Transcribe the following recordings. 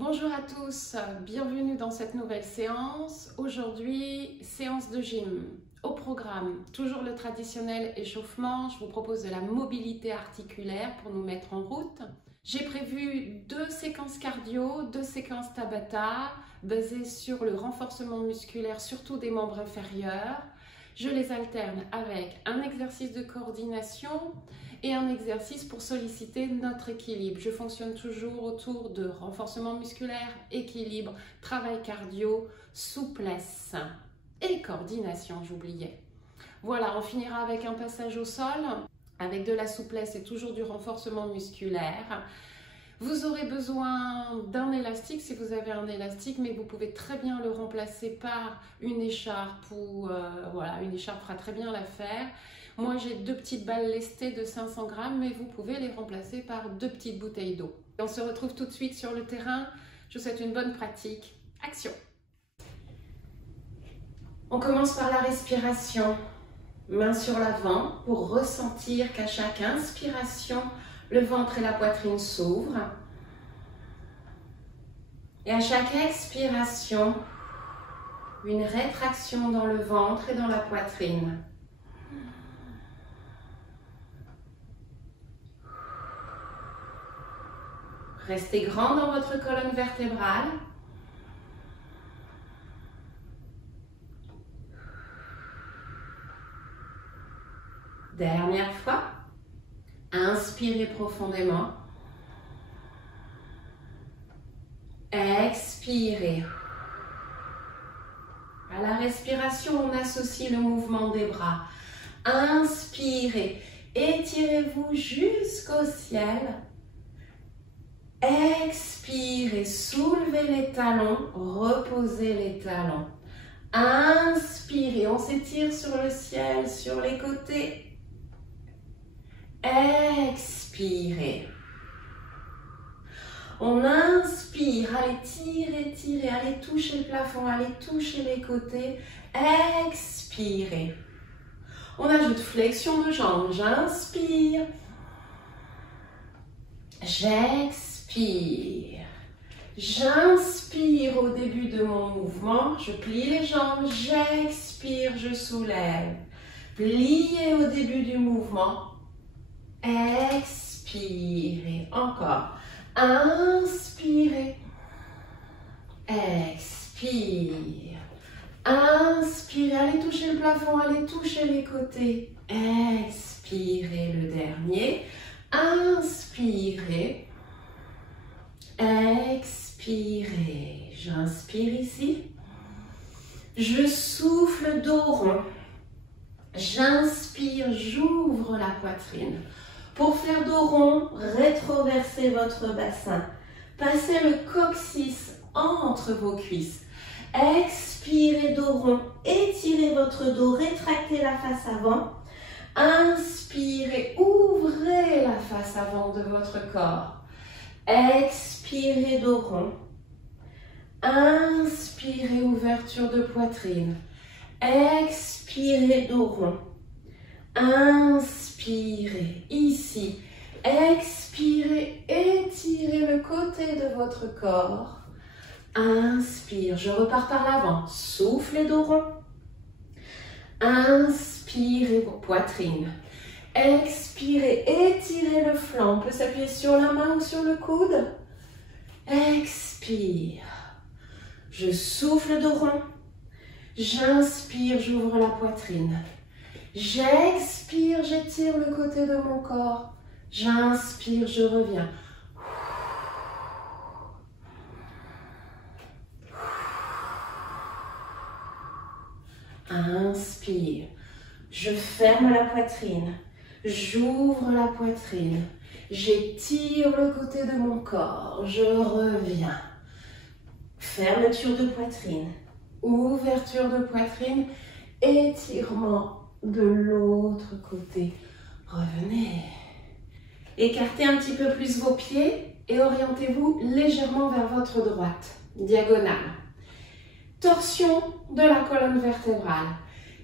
Bonjour à tous, bienvenue dans cette nouvelle séance. Aujourd'hui, séance de gym. Au programme, toujours le traditionnel échauffement. Je vous propose de la mobilité articulaire pour nous mettre en route. J'ai prévu 2 séquences cardio, 2 séquences Tabata, basées sur le renforcement musculaire, surtout des membres inférieurs. Je les alterne avec un exercice de coordination et un exercice pour solliciter notre équilibre. Je fonctionne toujours autour de renforcement musculaire, équilibre, travail cardio, souplesse et coordination, j'oubliais. Voilà, on finira avec un passage au sol, avec de la souplesse et toujours du renforcement musculaire. Vous aurez besoin d'un élastique si vous avez un élastique, mais vous pouvez très bien le remplacer par une écharpe ou voilà, une écharpe fera très bien l'affaire. Moi, j'ai 2 petites balles lestées de 500 grammes, mais vous pouvez les remplacer par 2 petites bouteilles d'eau. On se retrouve tout de suite sur le terrain. Je vous souhaite une bonne pratique. Action! On commence par la respiration. Main sur l'avant pour ressentir qu'à chaque inspiration, le ventre et la poitrine s'ouvrent. Et à chaque expiration, une rétraction dans le ventre et dans la poitrine. Restez grand dans votre colonne vertébrale. Dernière fois. Inspirez profondément. Expirez. À la respiration, on associe le mouvement des bras. Inspirez. Étirez-vous jusqu'au ciel. Expirez. Soulevez les talons. Reposez les talons. Inspirez. On s'étire sur le ciel, sur les côtés. Expirez. On inspire, allez tirer, tirer, allez toucher le plafond, allez toucher les côtés. Expirez. On ajoute flexion de jambes. J'inspire. J'expire. J'inspire au début de mon mouvement. Je plie les jambes. J'expire, je soulève. Pliez au début du mouvement. Expirez. Encore. Inspirez. Expire. Inspirez. Allez toucher le plafond. Allez toucher les côtés. Expirez le dernier. Inspirez. Expirez. J'inspire ici. Je souffle dos rond. J'inspire. J'ouvre la poitrine. Pour faire dos rond, rétroversez votre bassin. Passez le coccyx entre vos cuisses. Expirez dos rond. Étirez votre dos. Rétractez la face avant. Inspirez. Ouvrez la face avant de votre corps. Expirez dos rond. Inspirez. Ouverture de poitrine. Expirez dos rond. Inspirez ici, expirez, étirez le côté de votre corps. Inspire, je repars par l'avant, soufflez dos rond. Inspirez vos poitrines. Expirez, étirez le flanc, on peut s'appuyer sur la main ou sur le coude. Expire, je souffle dos rond. J'inspire, j'ouvre la poitrine. J'expire, j'étire le côté de mon corps. J'inspire, je reviens. Inspire, je ferme la poitrine. J'ouvre la poitrine. J'étire le côté de mon corps. Je reviens. Fermeture de poitrine. Ouverture de poitrine. Étirement de l'autre côté. Revenez. Écartez un petit peu plus vos pieds et orientez-vous légèrement vers votre droite. Diagonale. Torsion de la colonne vertébrale.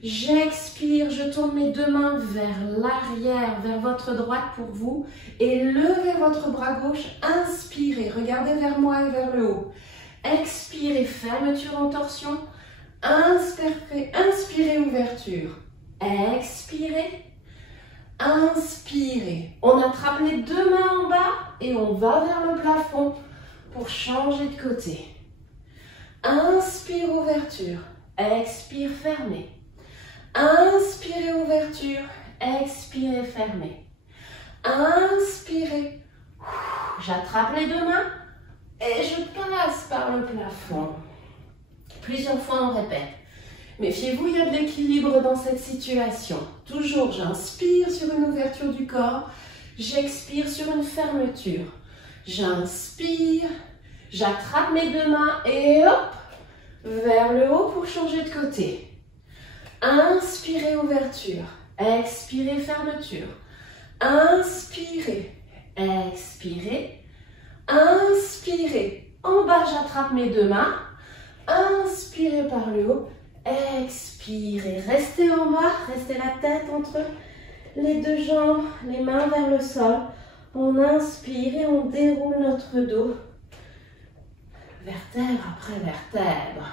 J'expire, je tourne mes deux mains vers l'arrière, vers votre droite pour vous. Et levez votre bras gauche, inspirez, regardez vers moi et vers le haut. Expirez, fermeture en torsion. Inspirez, inspirez, ouverture. Expirez, inspirez. On attrape les deux mains en bas et on va vers le plafond pour changer de côté. Inspire, ouverture. Expire, fermez. Inspirez, ouverture. Expirez, fermez. Inspirez. J'attrape les deux mains et je passe par le plafond. Plusieurs fois, on répète. Méfiez-vous, il y a de l'équilibre dans cette situation. Toujours, j'inspire sur une ouverture du corps. J'expire sur une fermeture. J'inspire. J'attrape mes deux mains et hop, vers le haut pour changer de côté. Inspirez, ouverture. Expirez, fermeture. Inspirez, expirez, inspirez. En bas, j'attrape mes deux mains. Inspirez par le haut. Expirez. Restez en bas. Restez la tête entre les deux jambes. Les mains vers le sol. On inspire et on déroule notre dos. Vertèbre après vertèbre.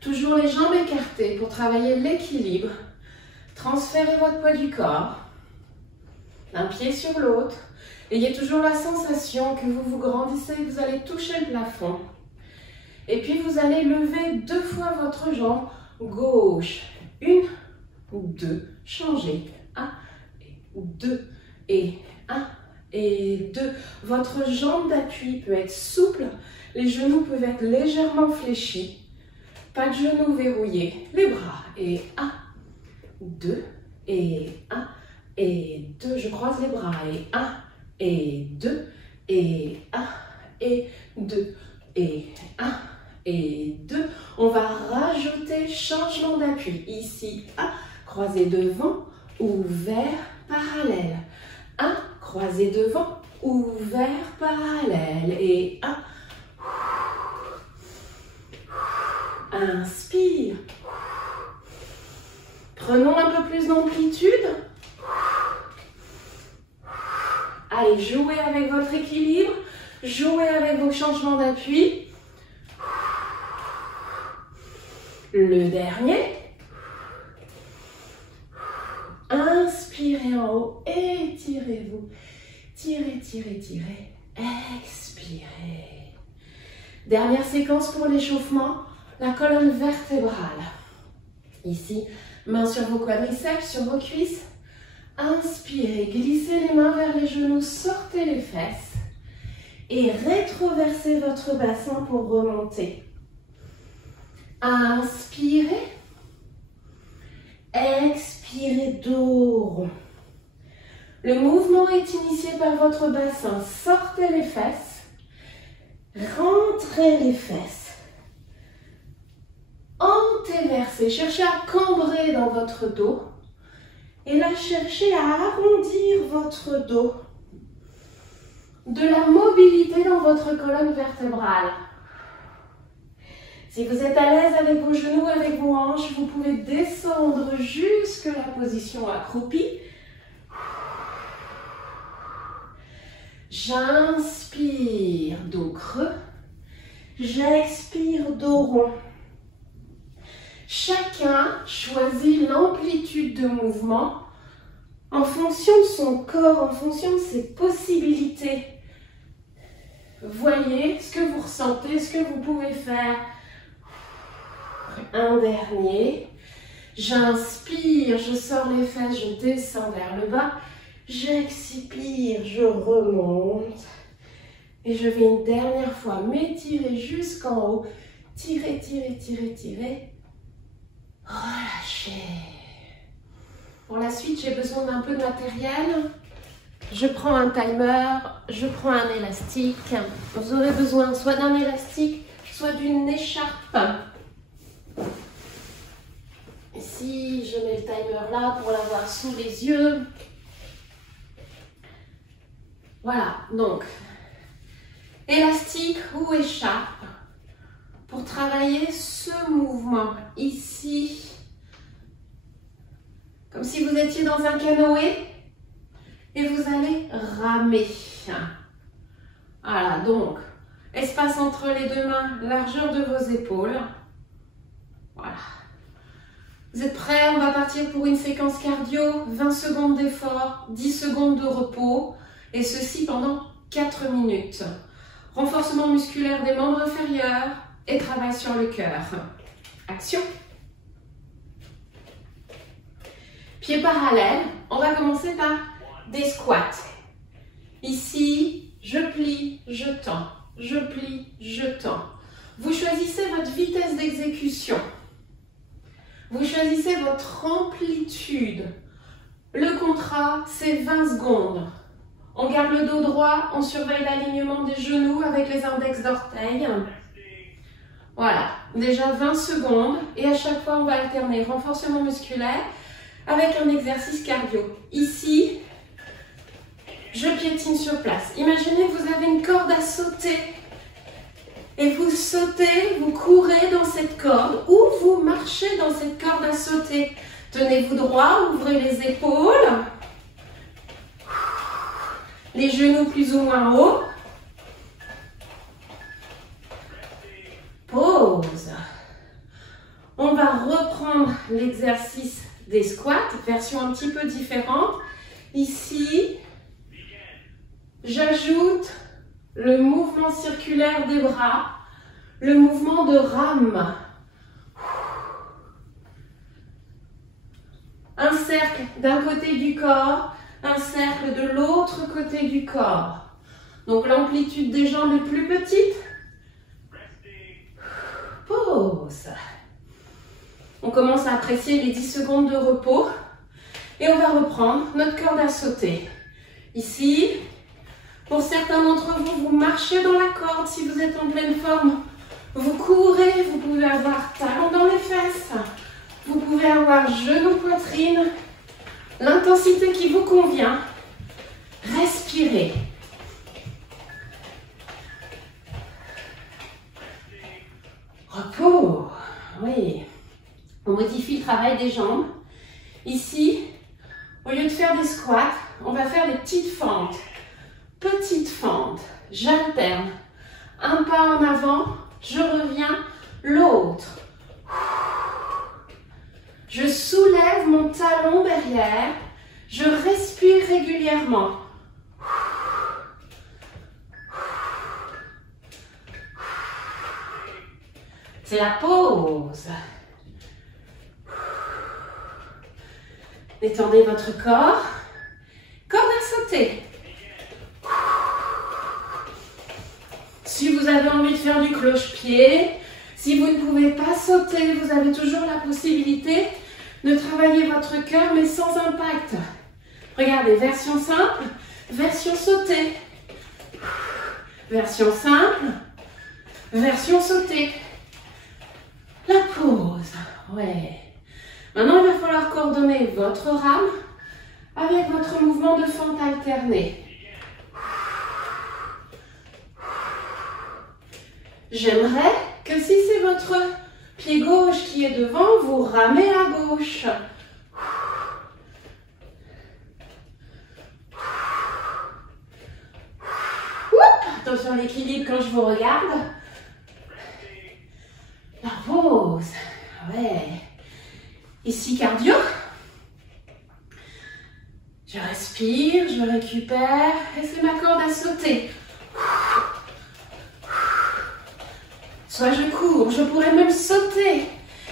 Toujours les jambes écartées pour travailler l'équilibre. Transférez votre poids du corps. Un pied sur l'autre. Ayez toujours la sensation que vous vous grandissez et que vous allez toucher le plafond. Et puis vous allez lever deux fois votre jambe gauche. Une ou deux. Changez. Un et deux et un et deux. Votre jambe d'appui peut être souple. Les genoux peuvent être légèrement fléchis. Pas de genoux verrouillés. Les bras. Et un, deux et un et deux. Je croise les bras. Et un et deux et un et deux et un et deux. On va rajouter changement d'appui. Ici, un, croisé devant, ouvert, parallèle. Un, croisé devant, ouvert, parallèle. Et un. Inspire. Prenons un peu plus d'amplitude. Allez, jouez avec votre équilibre. Jouez avec vos changements d'appui. Le dernier. Inspirez en haut. Étirez-vous. Tirez, tirez, tirez. Expirez. Dernière séquence pour l'échauffement. La colonne vertébrale. Ici, mains sur vos quadriceps, sur vos cuisses. Inspirez, glissez les mains vers les genoux, sortez les fesses. Et rétroversez votre bassin pour remonter. Inspirez. Expirez, dos rond. Le mouvement est initié par votre bassin. Sortez les fesses. Rentrez les fesses. Antéversez, cherchez à cambrer dans votre dos. Et là, cherchez à arrondir votre dos. De la mobilité dans votre colonne vertébrale. Si vous êtes à l'aise avec vos genoux, avec vos hanches, vous pouvez descendre jusque la position accroupie. J'inspire, dos creux. J'expire, dos rond. Chacun choisit l'amplitude de mouvement en fonction de son corps, en fonction de ses possibilités. Voyez ce que vous ressentez, ce que vous pouvez faire. Un dernier. J'inspire, je sors les fesses, je descends vers le bas. J'expire, je remonte. Et je vais une dernière fois m'étirer jusqu'en haut. Tirez, tirez, tirez, tirez. Relâchez. Pour la suite, j'ai besoin d'un peu de matériel. Je prends un timer, je prends un élastique. Vous aurez besoin soit d'un élastique, soit d'une écharpe. Ici, je mets le timer là pour l'avoir sous les yeux. Voilà, donc, élastique ou écharpe pour travailler ce mouvement. Ici, comme si vous étiez dans un canoë et vous allez ramer. Voilà, donc, espace entre les deux mains, largeur de vos épaules. Voilà. Vous êtes prêts? On va partir pour une séquence cardio, 20 secondes d'effort, 10 secondes de repos, et ceci pendant 4 minutes. Renforcement musculaire des membres inférieurs et travail sur le cœur. Action! Pieds parallèles, on va commencer par des squats. Ici, je plie, je tends, je plie, je tends. Vous choisissez votre vitesse d'exécution. Vous choisissez votre amplitude. Le contrat, c'est 20 secondes. On garde le dos droit, on surveille l'alignement des genoux avec les index d'orteils. Voilà, déjà 20 secondes. Et à chaque fois, on va alterner renforcement musculaire avec un exercice cardio. Ici, je piétine sur place. Imaginez que vous avez une corde à sauter. Et vous sautez, vous courez dans cette corde ou vous marchez dans cette corde à sauter. Tenez-vous droit, ouvrez les épaules. Les genoux plus ou moins hauts. Pause. On va reprendre l'exercice des squats, version un petit peu différente. Ici, j'ajoute le mouvement circulaire des bras, le mouvement de rame. Un cercle d'un côté du corps, un cercle de l'autre côté du corps. Donc l'amplitude des jambes est plus petite. Pause. On commence à apprécier les 10 secondes de repos. Et on va reprendre notre corde à sauter. Ici, pour certains d'entre vous, vous marchez dans la corde si vous êtes en pleine forme. Vous courez, vous pouvez avoir talons dans les fesses. Vous pouvez avoir genou, poitrine. L'intensité qui vous convient. Respirez. Repos. Oui. On modifie le travail des jambes. Ici, au lieu de faire des squats, on va faire des petites fentes. Petites fentes. J'alterne. Un pas en avant, je reviens, l'autre. Je soulève mon talon derrière. Je respire régulièrement. C'est la pause. Détendez votre corps. Corde à sauter. Si vous avez envie de faire du cloche-pied, si vous ne pouvez pas sauter, vous avez toujours la possibilité de travailler votre cœur, mais sans impact. Regardez, version simple, version sautée. Version simple, version sautée. La pause. Ouais. Maintenant, il va falloir coordonner votre rame avec votre mouvement de fente alterné. J'aimerais que si c'est votre pied gauche qui est devant, vous ramez à gauche. Attention à l'équilibre quand je vous regarde. La pause. Ouais. Ici, cardio. Je respire, je récupère. Et c'est ma corde à sauter. Soit je cours, je pourrais même sauter.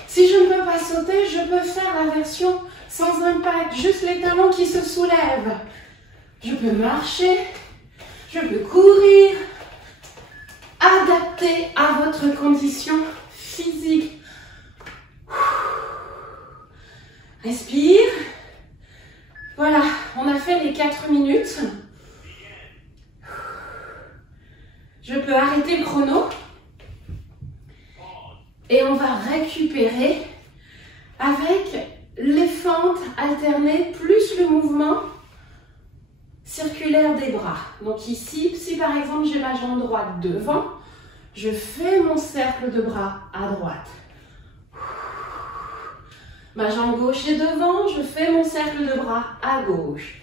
Si je ne peux pas sauter, je peux faire la version sans impact, juste les talons qui se soulèvent. Je peux marcher, je peux courir, adapté à votre condition physique. Respire. Voilà, on a fait les 4 minutes. Je peux arrêter le chrono. Et on va récupérer avec les fentes alternées plus le mouvement circulaire des bras. Donc ici, si par exemple j'ai ma jambe droite devant, je fais mon cercle de bras à droite. Ma jambe gauche est devant, je fais mon cercle de bras à gauche.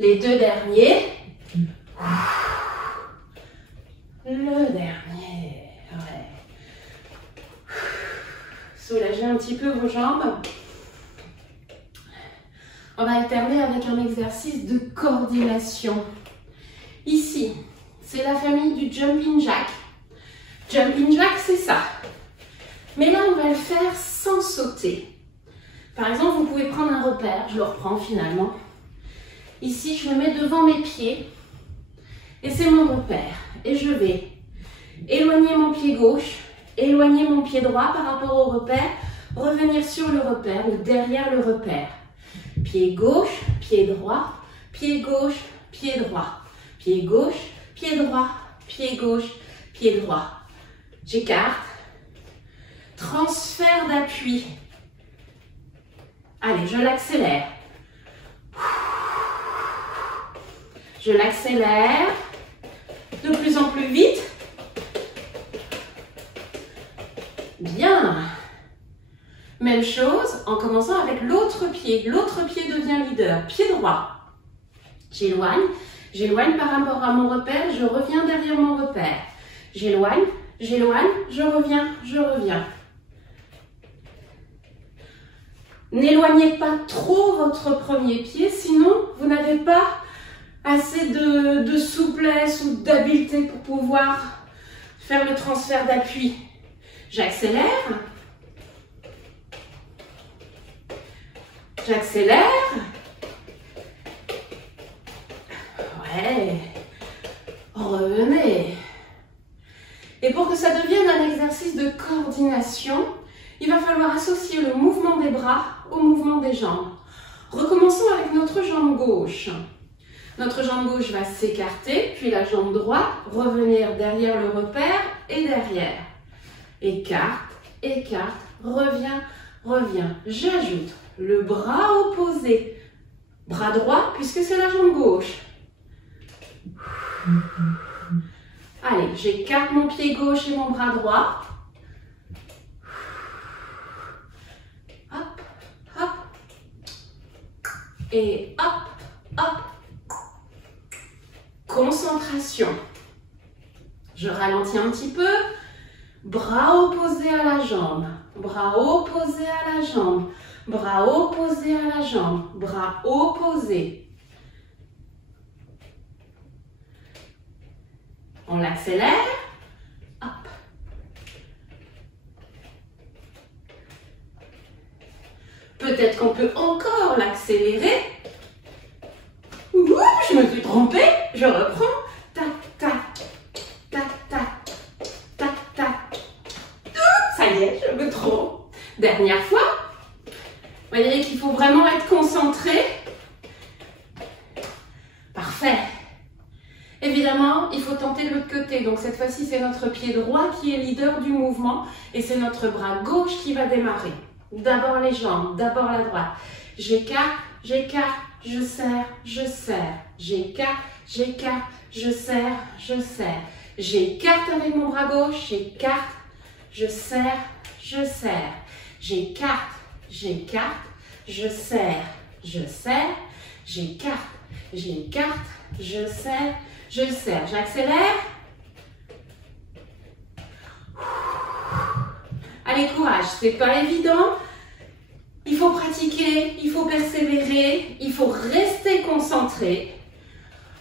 Les deux derniers. Le dernier. Ouais. Soulagez un petit peu vos jambes. On va alterner avec un exercice de coordination. Ici, c'est la famille du jumping jack. Jumping jack, c'est ça. Mais là, on va le faire sans sauter. Par exemple, vous pouvez prendre un repère. Je le reprends finalement. Ici, je le mets devant mes pieds. Et c'est mon repère. Et je vais éloigner mon pied gauche, éloigner mon pied droit par rapport au repère, revenir sur le repère ou derrière le repère. Pied gauche, pied droit, pied gauche, pied droit. Pied gauche, pied droit, pied gauche, pied droit. J'écarte. Transfert d'appui. Allez, je l'accélère. Je l'accélère de plus en plus vite. Bien. Même chose en commençant avec l'autre pied. L'autre pied devient leader. Pied droit. J'éloigne. J'éloigne par rapport à mon repère. Je reviens derrière mon repère. J'éloigne. J'éloigne. Je reviens. Je reviens. N'éloignez pas trop votre premier pied, sinon vous n'avez pas assez de souplesse ou d'habileté pour pouvoir faire le transfert d'appui. J'accélère. J'accélère. Ouais. Revenez. Et pour que ça devienne un exercice de coordination, il va falloir associer le mouvement des bras au mouvement des jambes. Recommençons avec notre jambe gauche. Notre jambe gauche va s'écarter, puis la jambe droite, revenir derrière le repère et derrière. Écarte, écarte, reviens, reviens. J'ajoute le bras opposé. Bras droit, puisque c'est la jambe gauche. Allez, j'écarte mon pied gauche et mon bras droit. Hop, hop. Et hop, hop. Concentration. Je ralentis un petit peu. Bras opposés à la jambe. Bras opposés à la jambe. Bras opposés à la jambe. Bras opposés. On l'accélère. Hop. Peut-être qu'on peut encore l'accélérer. Ouh, je me suis trompée. Je reprends. Tac, tac, tac, tac, tac, tac. Ça y est, je me trompe. Dernière fois. Vous voyez qu'il faut vraiment être concentré. Parfait. Évidemment, il faut tenter de l'autre côté. Donc cette fois-ci, c'est notre pied droit qui est leader du mouvement et c'est notre bras gauche qui va démarrer. D'abord les jambes, d'abord la droite. J'écarte, j'écarte, je serre, je serre. J'écarte, j'écarte, je serre, je serre. J'écarte avec mon bras gauche, j'écarte, je serre, je serre. J'écarte, j'écarte, je serre, je serre. J'écarte, j'écarte, je serre, je serre. J'accélère. Allez, courage, c'est pas évident. Il faut pratiquer, il faut persévérer, il faut rester concentré.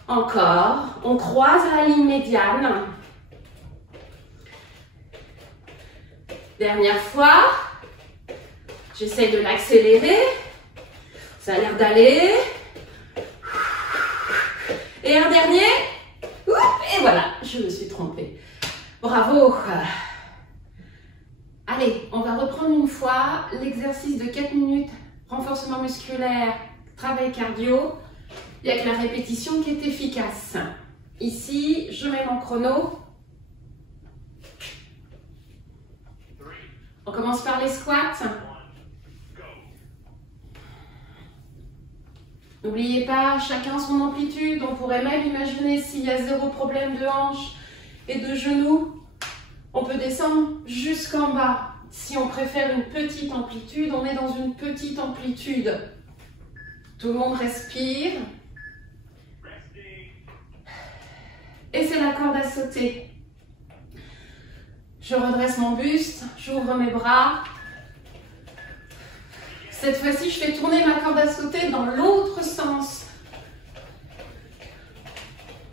Encore, on croise la ligne médiane. Dernière fois, j'essaie de l'accélérer. Ça a l'air d'aller. Et un dernier. Et voilà, je me suis trompée. Bravo. Allez, on va reprendre une fois l'exercice de 4 minutes, renforcement musculaire, travail cardio. Il n'y a que la répétition qui est efficace. Ici, je mets mon chrono. On commence par les squats. N'oubliez pas, chacun son amplitude. On pourrait même imaginer s'il y a 0 problème de hanche et de genou, on peut descendre jusqu'en bas. Si on préfère une petite amplitude, on est dans une petite amplitude. Tout le monde respire. Et c'est la corde à sauter. Je redresse mon buste, j'ouvre mes bras. Cette fois-ci, je fais tourner ma corde à sauter dans l'autre sens.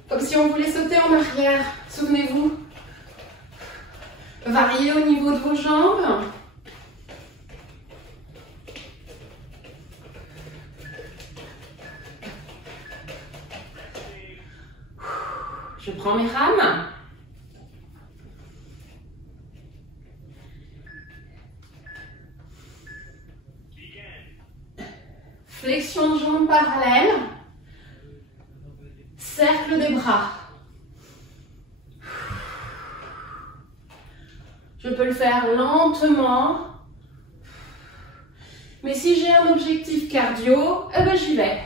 Comme si on voulait sauter en arrière. Souvenez-vous. Variez au niveau de vos jambes. Je prends mes rames. Flexion de jambes parallèle. Cercle des bras. Je peux le faire lentement. Mais si j'ai un objectif cardio, eh ben j'y vais.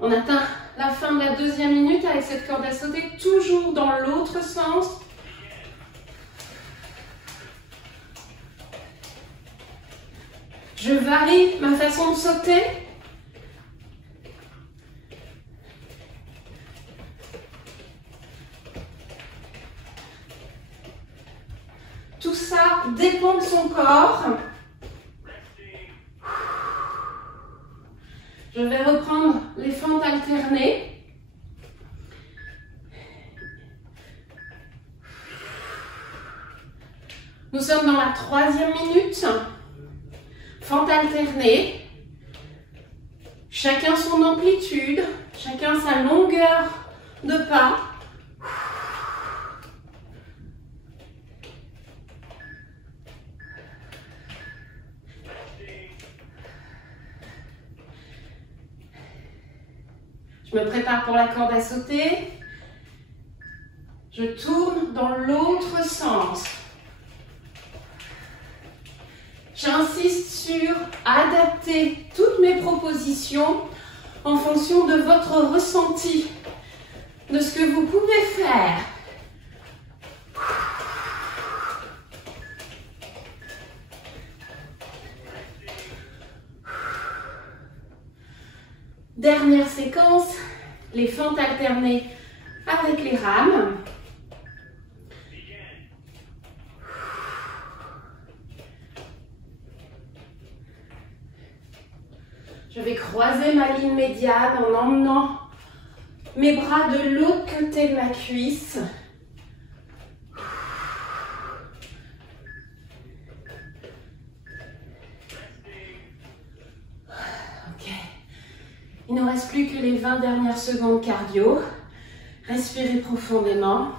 On atteint la fin de la deuxième minute avec cette corde à sauter, toujours dans l'autre sens. Je varie ma façon de sauter. Tout ça dépend de son corps. Je vais reprendre les fentes alternées. Nous sommes dans la troisième minute. Fente alternée. Chacun son amplitude, chacun sa longueur de pas. Je me prépare pour la corde à sauter. Je tourne dans l'autre sens. J'insiste sur adapter toutes mes propositions en fonction de votre ressenti, de ce que vous pouvez faire. Dernière séquence, les fentes alternées avec les rames. Je vais croiser ma ligne médiane en emmenant mes bras de l'autre côté de ma cuisse. Ok. Il ne nous reste plus que les 20 dernières secondes cardio. Respirez profondément.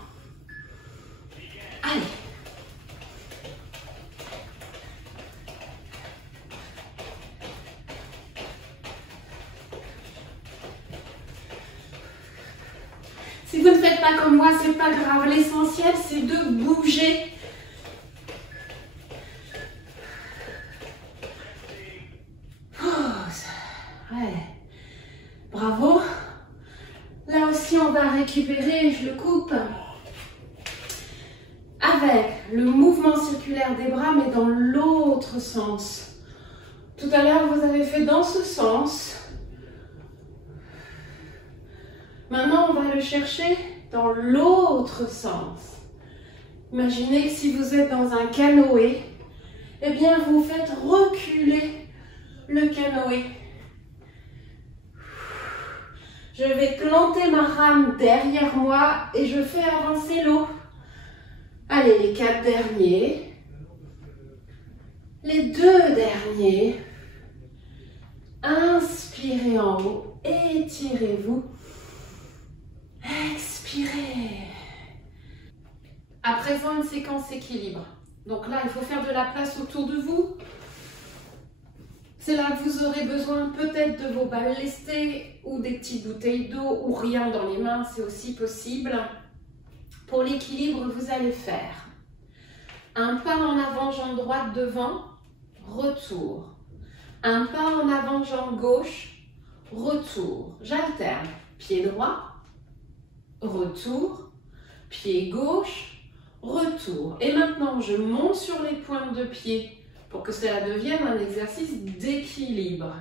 Allez. Si vous ne faites pas comme moi, c'est pas grave. L'essentiel, c'est de bouger. Ouais. Bravo. Là aussi, on va récupérer, je le coupe. Avec le mouvement circulaire des bras, mais dans l'autre sens. Tout à l'heure, vous avez fait dans ce sens. Maintenant, on va le chercher dans l'autre sens. Imaginez que si vous êtes dans un canoë, eh bien, vous faites reculer le canoë. Je vais planter ma rame derrière moi et je fais avancer l'eau. Allez, les 4 derniers. Les 2 derniers. Inspirez en haut, étirez-vous. Expirez. À présent, une séquence équilibre. Donc là, il faut faire de la place autour de vous. C'est là que vous aurez besoin peut-être de vos balles lestées ou des petites bouteilles d'eau ou rien dans les mains, c'est aussi possible. Pour l'équilibre, vous allez faire Un pas en avant, jambe droite devant, retour. Un pas en avant, jambe gauche, retour. J'alterne. Pied droit, retour. Pied gauche, retour. Et maintenant, je monte sur les pointes de pied pour que cela devienne un exercice d'équilibre.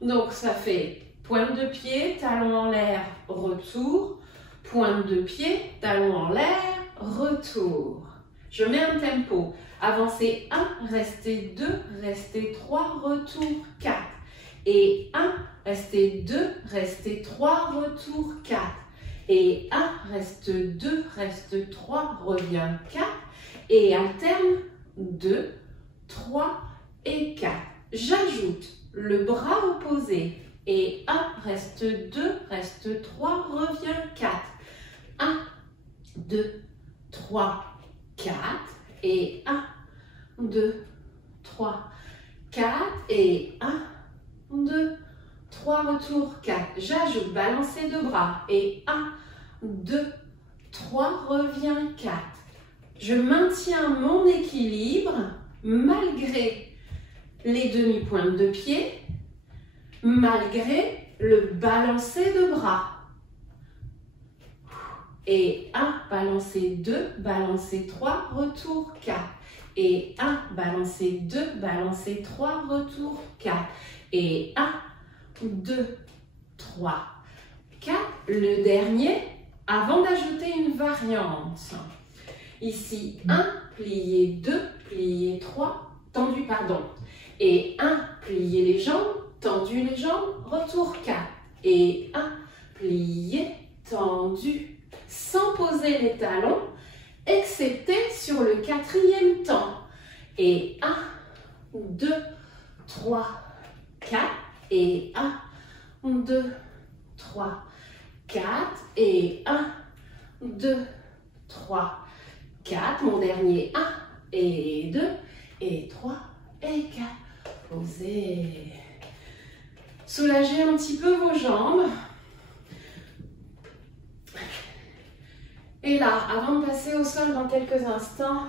Donc, ça fait pointe de pied, talon en l'air, retour. Pointe de pied, talon en l'air, retour. Je mets un tempo. Avancez 1, restez 2, restez 3, retour 4. Et 1, restez 2, restez 3, retour 4. Et 1, reste 2, reste 3, revient 4. Et alterne 2, 3 et 4. J'ajoute le bras opposé. Et 1, reste 2, reste 3, revient 4. 1, 2, 3, 4. Et 1, 2, 3, 4. Et 1, 2, 3, retour 4. J'ajoute balancer de bras. Et 1, 2, 3, revient 4. Je maintiens mon équilibre malgré les demi-pointes de pied, malgré le balancer de bras. Et 1, balancer 2, balancer 3, retour 4. Et 1, balancer 2, balancer 3, retour 4. Et 1, 2, 3, 4. Le dernier, avant d'ajouter une variante. Ici, 1, plié 2, plié 3, tendu, pardon. Et 1, plié les jambes, tendu les jambes, retour 4. Et 1, plié, tendu, sans poser les talons, excepté sur le quatrième temps. Et 1, 2, 3, 4. Et 1, 2, 3, 4. Et 1, 2, 3, 4. Mon dernier, 1 et 2 et 3 et 4. Posez. Soulagez un petit peu vos jambes. Et là, avant de passer au sol dans quelques instants,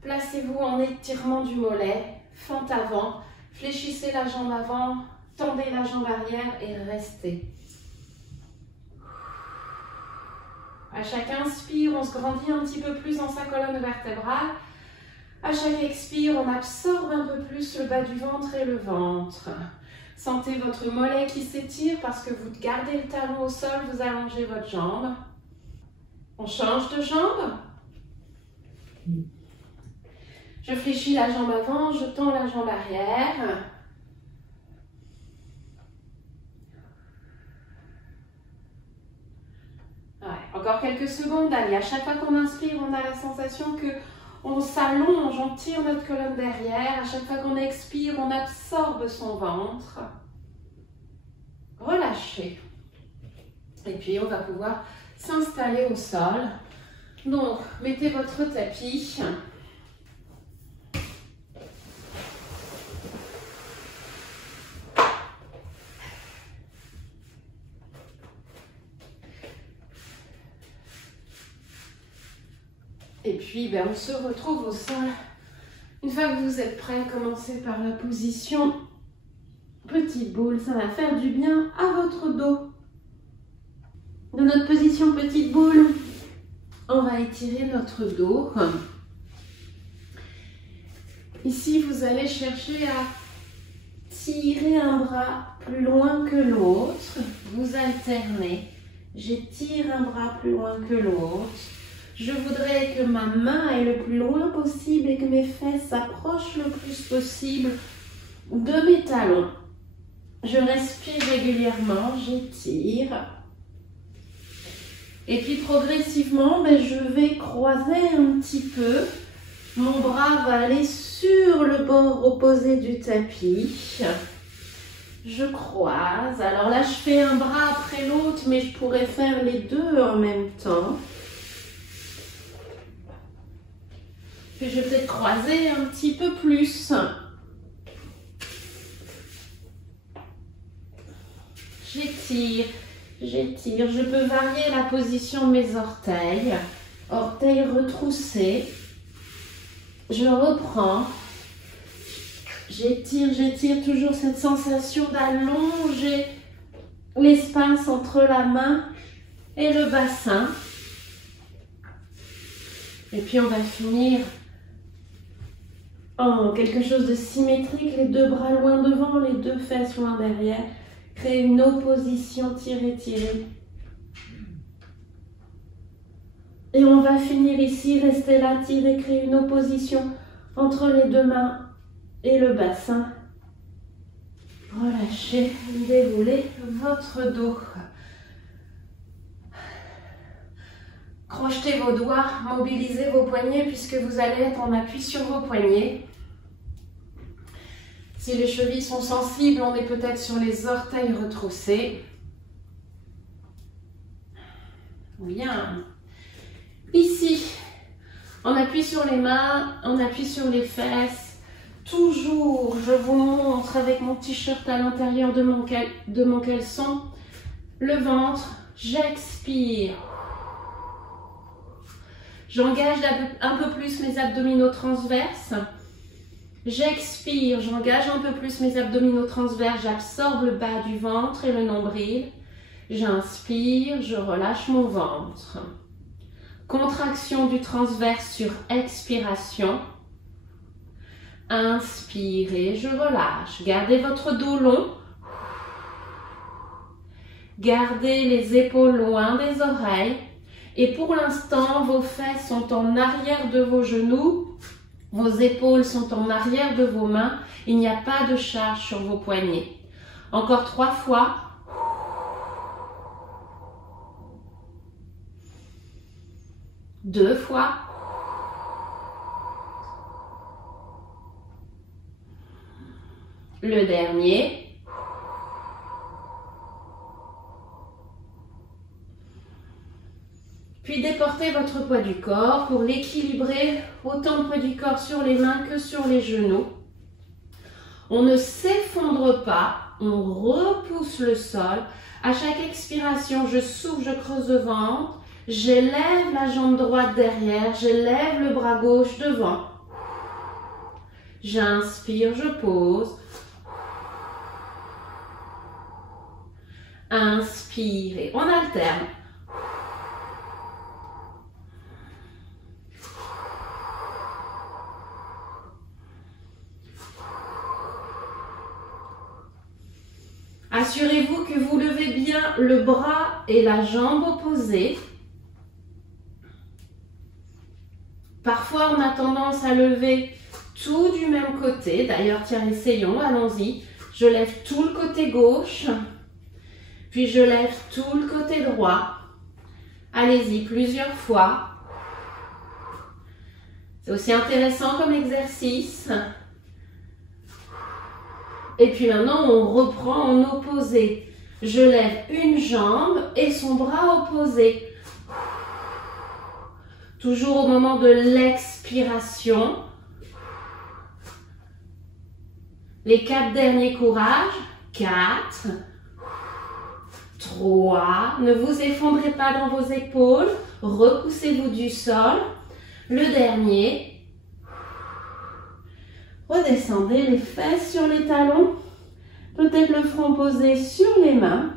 placez-vous en étirement du mollet, fente avant, fléchissez la jambe avant, tendez la jambe arrière et restez. À chaque inspire, on se grandit un petit peu plus dans sa colonne vertébrale. À chaque expire, on absorbe un peu plus le bas du ventre et le ventre. Sentez votre mollet qui s'étire parce que vous gardez le talon au sol, vous allongez votre jambe. On change de jambe. Je fléchis la jambe avant, je tends la jambe arrière. Ouais, encore quelques secondes. Allez, à chaque fois qu'on inspire, on a la sensation que on s'allonge, on tire notre colonne derrière. À chaque fois qu'on expire, on absorbe son ventre. Relâchez. Et puis, on va pouvoir s'installer au sol. Donc, mettez votre tapis. Et puis, on se retrouve au sol. Une fois que vous êtes prêts, commencez par la position petite boule. Ça va faire du bien à votre dos. De notre position petite boule, on va étirer notre dos. Ici, vous allez chercher à tirer un bras plus loin que l'autre. Vous alternez. J'étire un bras plus loin que l'autre. Je voudrais que ma main aille le plus loin possible et que mes fesses s'approchent le plus possible de mes talons. Je respire régulièrement, j'étire. Et puis progressivement, je vais croiser un petit peu. Mon bras va aller sur le bord opposé du tapis. Je croise. Alors là, je fais un bras après l'autre, mais je pourrais faire les deux en même temps. Puis je vais peut-être croiser un petit peu plus. J'étire, j'étire. Je peux varier la position de mes orteils. Orteils retroussés. Je reprends. J'étire toujours cette sensation d'allonger l'espace entre la main et le bassin. Et puis on va finir en quelque chose de symétrique, les deux bras loin devant, les deux fesses loin derrière. Créer une opposition, tirer, tirer. Et on va finir ici, rester là, tirer, créer une opposition entre les deux mains et le bassin. Relâchez, déroulez votre dos. Crochetez vos doigts, mobilisez vos poignets puisque vous allez être en appui sur vos poignets. Si les chevilles sont sensibles, on est peut-être sur les orteils retroussés. Bien. Ici, on appuie sur les mains, on appuie sur les fesses. Toujours, je vous montre avec mon t-shirt à l'intérieur de mon caleçon, le ventre, j'expire. J'engage un peu plus mes abdominaux transverses. J'expire, j'engage un peu plus mes abdominaux transverses, j'absorbe le bas du ventre et le nombril. J'inspire, je relâche mon ventre. Contraction du transverse sur expiration. Inspirez, je relâche. Gardez votre dos long. Gardez les épaules loin des oreilles. Et pour l'instant, vos fesses sont en arrière de vos genoux. Vos épaules sont en arrière de vos mains. Il n'y a pas de charge sur vos poignets. Encore 3 fois. Deux fois. Le dernier. Puis déportez votre poids du corps pour l'équilibrer, autant de poids du corps sur les mains que sur les genoux. On ne s'effondre pas, on repousse le sol. À chaque expiration, je souffle, je creuse le ventre. J'élève la jambe droite derrière, j'élève le bras gauche devant. J'inspire, je pose. Inspirez, on alterne. Assurez-vous que vous levez bien le bras et la jambe opposée. Parfois, on a tendance à lever tout du même côté. D'ailleurs, tiens, essayons, allons-y. Je lève tout le côté gauche, puis je lève tout le côté droit. Allez-y, plusieurs fois. C'est aussi intéressant comme exercice. Et puis maintenant, on reprend en opposé. Je lève une jambe et son bras opposé. Toujours au moment de l'expiration. Les 4 derniers courages. 4. 3. Ne vous effondrez pas dans vos épaules. Repoussez-vous du sol. Le dernier. Redescendez les fesses sur les talons. Peut-être le front posé sur les mains.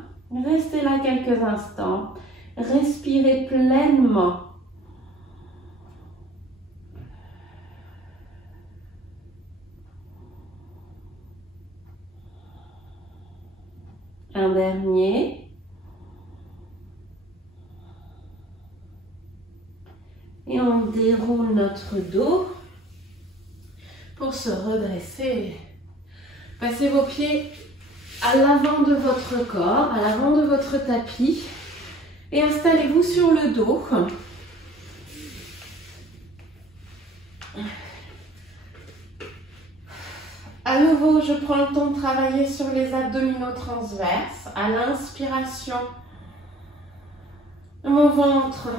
Restez là quelques instants. Respirez pleinement. Un dernier. Et on déroule notre dos pour se redresser. Passez vos pieds à l'avant de votre corps, à l'avant de votre tapis et installez-vous sur le dos. À nouveau, je prends le temps de travailler sur les abdominaux transverses. À l'inspiration, mon ventre,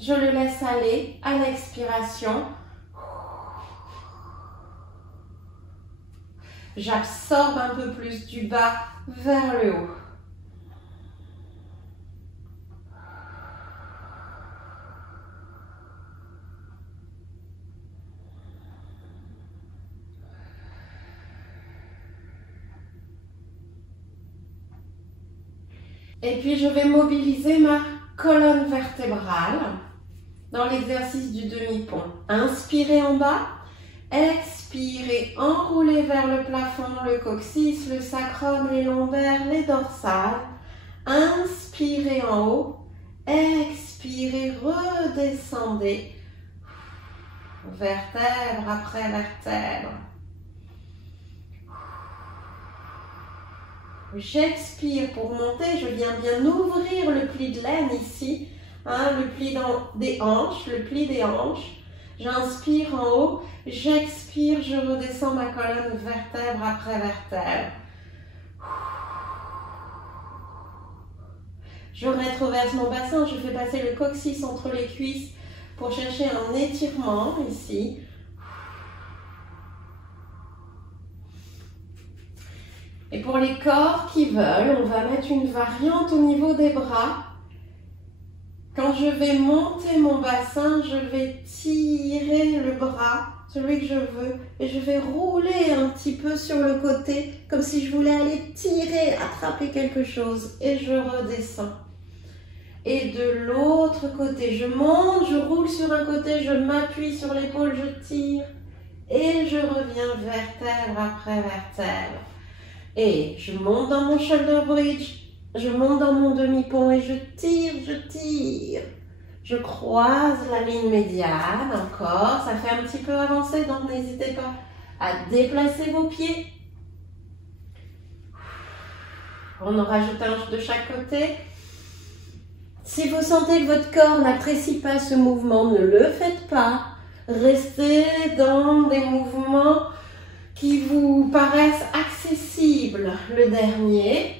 je le laisse aller. À l'expiration, j'absorbe un peu plus du bas vers le haut. Et puis je vais mobiliser ma colonne vertébrale dans l'exercice du demi-pont. Inspirez en bas, expirez, enroulez vers le plafond, le coccyx, le sacrum, les lombaires, les dorsales. Inspirez en haut, expirez, redescendez, vertèbre après vertèbre. J'expire pour monter, je viens bien ouvrir le pli de l'aine ici, hein, le pli des hanches, le pli des hanches. J'inspire en haut, j'expire, je redescends ma colonne vertèbre après vertèbre. Je rétroverse mon bassin, je fais passer le coccyx entre les cuisses pour chercher un étirement ici. Et pour les corps qui veulent, on va mettre une variante au niveau des bras. Quand je vais monter mon bassin, je vais tirer le bras, celui que je veux, et je vais rouler un petit peu sur le côté, comme si je voulais aller tirer, attraper quelque chose, et je redescends. Et de l'autre côté, je monte, je roule sur un côté, je m'appuie sur l'épaule, je tire, et je reviens vertèbre après vertèbre. Et je monte dans mon shoulder bridge, je monte dans mon demi-pont et je tire, je tire. Je croise la ligne médiane encore, ça fait un petit peu avancer, donc n'hésitez pas à déplacer vos pieds. On en rajoute un de chaque côté. Si vous sentez que votre corps n'apprécie pas ce mouvement, ne le faites pas. Restez dans des mouvements qui vous paraissent accessibles. Le dernier.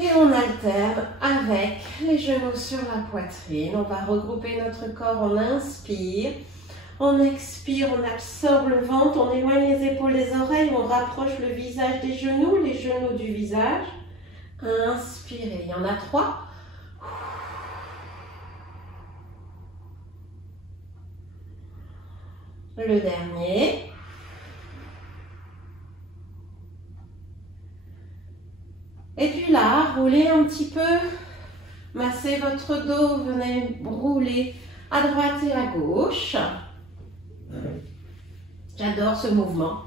Et on alterne avec les genoux sur la poitrine. On va regrouper notre corps, on inspire. On expire, on absorbe le ventre, on éloigne les épaules des oreilles, on rapproche le visage des genoux, les genoux du visage. Inspirez, il y en a 3. Le dernier. Et puis là, roulez un petit peu, massez votre dos, venez rouler à droite et à gauche. J'adore ce mouvement.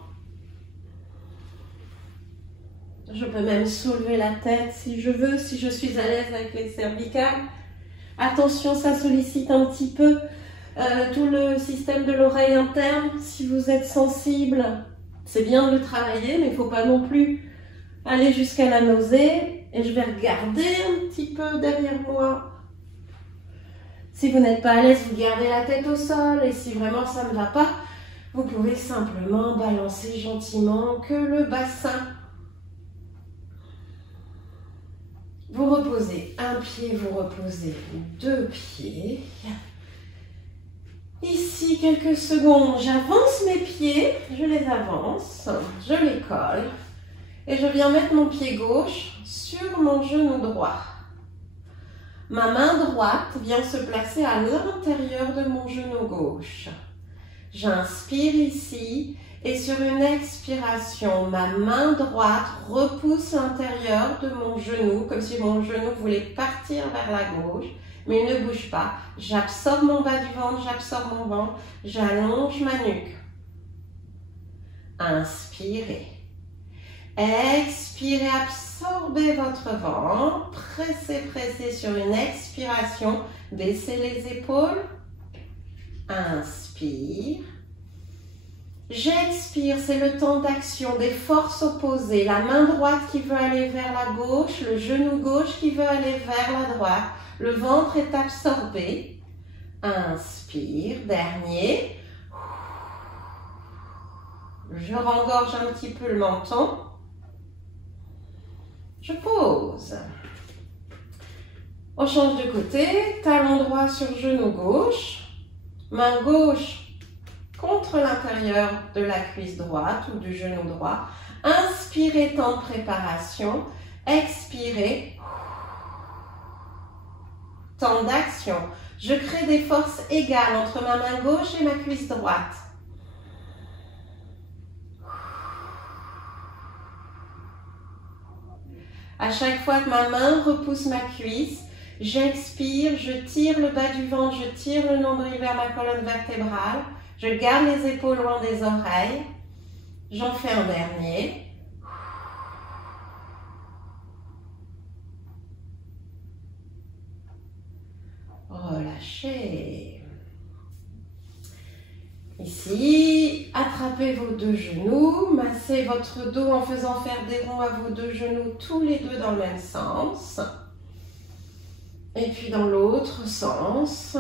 Je peux même soulever la tête si je veux, si je suis à l'aise avec les cervicales. Attention, ça sollicite un petit peu tout le système de l'oreille interne. Si vous êtes sensible, c'est bien de le travailler, mais il ne faut pas non plus aller jusqu'à la nausée. Et je vais regarder un petit peu derrière moi. Si vous n'êtes pas à l'aise, vous gardez la tête au sol. Et si vraiment ça ne va pas, vous pouvez simplement balancer gentiment que le bassin. Vous reposez un pied, vous reposez 2 pieds. Ici, quelques secondes, j'avance mes pieds, je les avance, je les colle. Et je viens mettre mon pied gauche sur mon genou droit. Ma main droite vient se placer à l'intérieur de mon genou gauche. J'inspire ici et sur une expiration, ma main droite repousse l'intérieur de mon genou, comme si mon genou voulait partir vers la gauche, mais il ne bouge pas. J'absorbe mon bas du ventre, j'absorbe mon ventre, j'allonge ma nuque. Inspirez. Expirez, absorbez votre ventre, pressez, pressez sur une expiration, baissez les épaules. Inspire. J'expire, c'est le temps d'action, des forces opposées. La main droite qui veut aller vers la gauche, le genou gauche qui veut aller vers la droite. Le ventre est absorbé. Inspire, dernier. Je rengorge un petit peu le menton. Je pose. On change de côté, talon droit sur genou gauche. Main gauche contre l'intérieur de la cuisse droite ou du genou droit. Inspirez, temps de préparation. Expirez, temps d'action. Je crée des forces égales entre ma main gauche et ma cuisse droite. À chaque fois que ma main repousse ma cuisse, j'expire, je tire le bas du ventre, je tire le nombril vers ma colonne vertébrale. Je garde les épaules loin des oreilles. J'en fais un dernier. Relâchez. Ici, attrapez vos deux genoux, massez votre dos en faisant faire des ronds à vos deux genoux, tous les deux dans le même sens. Et puis dans l'autre sens.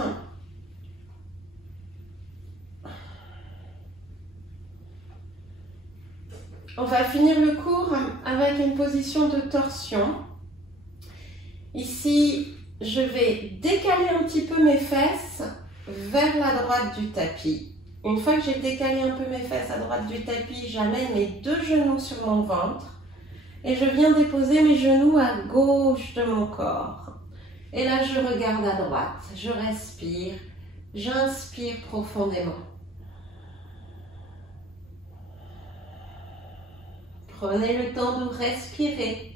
On va finir le cours avec une position de torsion. Ici, je vais décaler un petit peu mes fesses vers la droite du tapis. Une fois que j'ai décalé un peu mes fesses à droite du tapis, j'amène mes deux genoux sur mon ventre et je viens déposer mes genoux à gauche de mon corps. Et là, je regarde à droite, je respire, j'inspire profondément. Prenez le temps de respirer.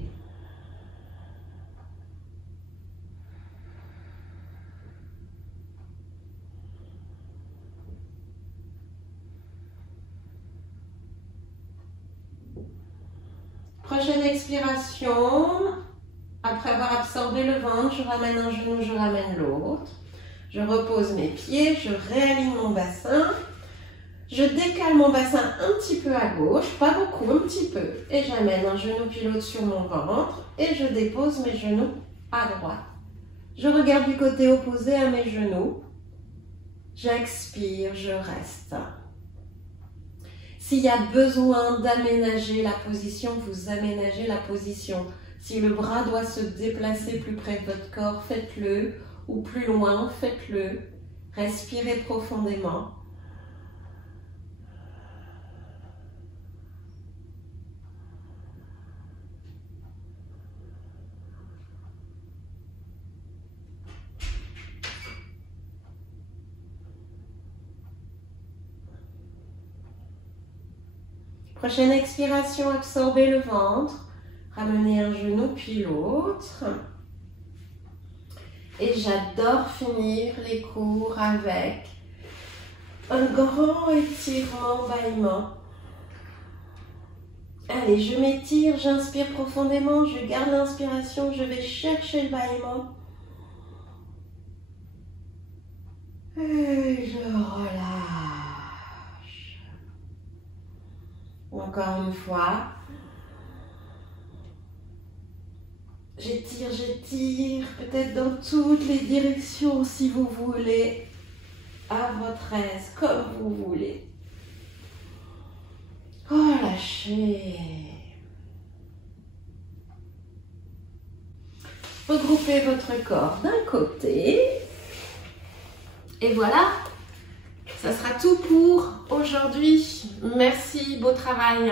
Prochaine expiration, après avoir absorbé le ventre, je ramène un genou, je ramène l'autre. Je repose mes pieds, je réaligne mon bassin. Je décale mon bassin un petit peu à gauche, pas beaucoup, un petit peu. Et j'amène un genou puis l'autre sur mon ventre et je dépose mes genoux à droite. Je regarde du côté opposé à mes genoux. J'expire, je reste. S'il y a besoin d'aménager la position, vous aménagez la position. Si le bras doit se déplacer plus près de votre corps, faites-le. Ou plus loin, faites-le. Respirez profondément. Prochaine expiration, absorbez le ventre. Ramenez un genou puis l'autre. Et j'adore finir les cours avec un grand étirement, bâillement. Allez, je m'étire, j'inspire profondément, je garde l'inspiration, je vais chercher le bâillement. Et je relâche. Encore une fois. J'étire, peut-être dans toutes les directions si vous voulez, à votre aise, comme vous voulez. Relâchez. Regroupez votre corps d'un côté. Et voilà, ça sera tout pour aujourd'hui. Merci, beau travail.